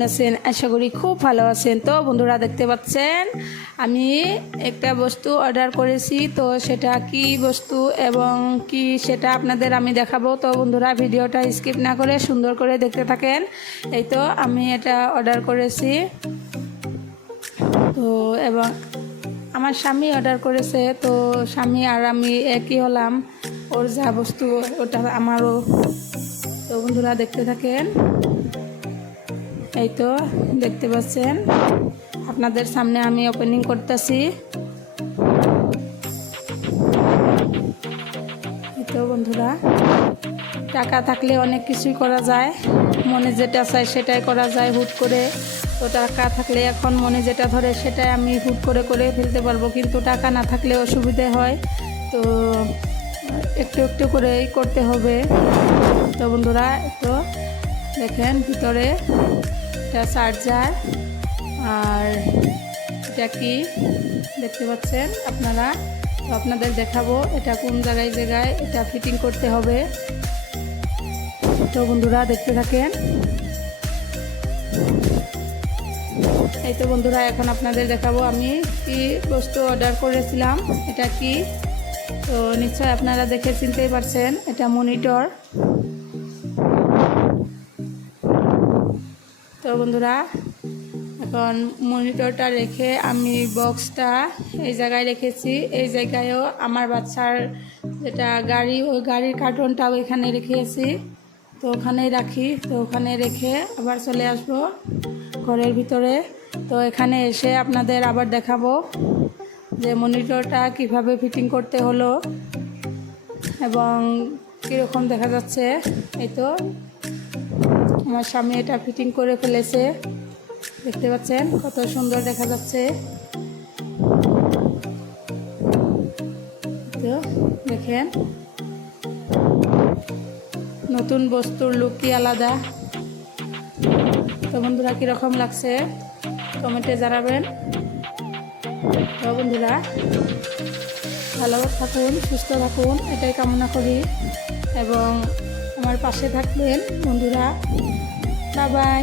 কেমন আছেন? আশা করি খুব ভালো আছেন। তো বন্ধুরা দেখতে পাচ্ছেন আমি একটা বস্তু অর্ডার করেছি, তো সেটা কি বস্তু এবং কি সেটা আপনাদের আমি দেখাবো। তো বন্ধুরা ভিডিওটা স্কিপ না করে সুন্দর করে দেখতে থাকেন। এই তো আমি এটা অর্ডার করেছি, তো এবং আমার স্বামী অর্ডার করেছে। তো স্বামী আর আমি একই হলাম, ওর যা বস্তু ওটা আমারও। তো বন্ধুরা দেখতে থাকেন। এই তো দেখতে পাচ্ছেন আপনাদের সামনে আমি ওপেনিং করতেছি। এই তো বন্ধুরা, টাকা থাকলে অনেক কিছুই করা যায়, মনে যেটা চায় সেটাই করা যায় হুট করে। তো টাকা থাকলে এখন মনে যেটা ধরে সেটাই আমি হুট করে করে ফেলতে পারবো, কিন্তু টাকা না থাকলে অসুবিধে হয়। তো একটু একটু করেই করতে হবে। তো বন্ধুরা তো দেখেন ভিতরে এটা চার্জার, আর এটা কি দেখতে পাচ্ছেন আপনারা। তো আপনাদের দেখাবো এটা কোন জায়গায় জায়গায় এটা ফিটিং করতে হবে। তো বন্ধুরা দেখতে থাকেন। এই তো বন্ধুরা এখন আপনাদের দেখাবো আমি কি বস্তু অর্ডার করেছিলাম, এটা কি। তো নিশ্চয় আপনারা দেখে চিনতেই পারছেন, এটা মনিটর। তো বন্ধুরা এখন মনিটরটা রেখে আমি বক্সটা এই জায়গায় রেখেছি। এই জায়গায়ও আমার বাচ্চার যেটা গাড়ি, ওই গাড়ির কার্টুনটাও এখানে রেখেছি। তো ওখানেই রাখি। তো ওখানে রেখে আবার চলে আসবো ঘরের ভিতরে। তো এখানে এসে আপনাদের আবার দেখাবো যে মনিটরটা কিভাবে ফিটিং করতে হলো এবং কীরকম দেখা যাচ্ছে। এই তো আমার স্বামী এটা ফিটিং করে ফেলেছে, দেখতে পাচ্ছেন কত সুন্দর দেখা যাচ্ছে। তো দেখেন নতুন বস্তুর লুকই আলাদা। তো বন্ধুরা কীরকম লাগছে কমেন্টে জানাবেন। তো বন্ধুরা ভালো থাকুন, সুস্থ থাকুন, এটাই কামনা করি এবং আমার পাশে থাকবেন বন্ধুরা। Bye bye.